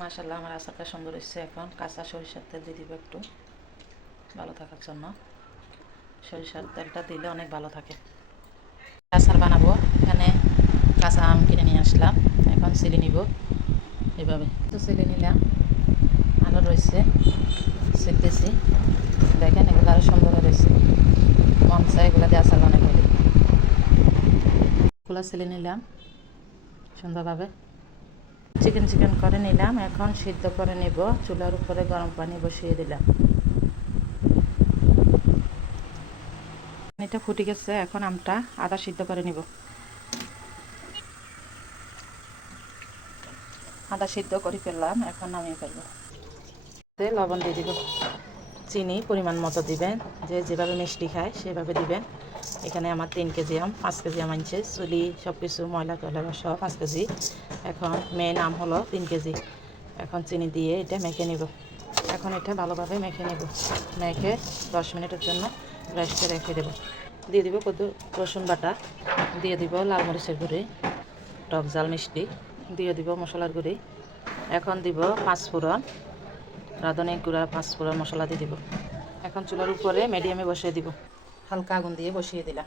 মাশাআল্লাহ আমার আচারটা সুন্দর হয়েছে। এখন কাঁচা সরিষার তেল দিয়ে দিব একটু ভালো থাকার জন্য। সরিষার তেলটা দিলে অনেক ভালো থাকে। আচার বানাবো। এখানে কাঁচা আম কিনে নিয়ে আসলাম, এখন ছিলে নিব এভাবে। তো ছিলে নিলাম, আলো রয়েছে, ছিলতেছি। দেখেন এগুলো আরও সুন্দর রয়েছে, মন চায় এগুলো দিয়ে আচার বানাই ফেলি। এগুলো ছিলে নিলাম সুন্দরভাবে। চিকেন করে নিলাম, এখন সিদ্ধ করে নেব। চুলার উপরে গরম পানি বসিয়ে দিলাম। পানিটা ফুটে গেছে, এখন আমটা আদা সিদ্ধ করে নিব। আদা সিদ্ধ করে ফেললাম, এখন নামিয়ে ফেলবো। লবণ দিয়ে দিব, চিনি পরিমাণ মতো দিবেন, যে যেভাবে মিষ্টি খায় সেভাবে দিবেন। এখানে আমার 3 কেজি আম, 5 কেজি আম আনছে। চুলি সব কিছু ময়লা টয়লা সহ 5 কেজি। এখন মেন আম হলো 3 কেজি। এখন চিনি দিয়ে এটা মেখে নিব। এখন এটা ভালোভাবে মেখে নেব। মেখে 10 মিনিটের জন্য রেস্টে রেখে দেব। দিয়ে দিব কত রসুন বাটা, দিয়ে দিব লাল মরিচের গুঁড়ি, টক ঝাল মিষ্টি, দিয়ে দিব মশলার গুঁড়ি। এখন দিব পাঁচফোড়ন, রাঁধুনি গুঁড়া পাঁচফোড়ন মশলা দিয়ে দিব। এখন চুলার উপরে মিডিয়ামে বসিয়ে দিব, হালকা আগুন দিয়ে বসিয়ে দিলাম।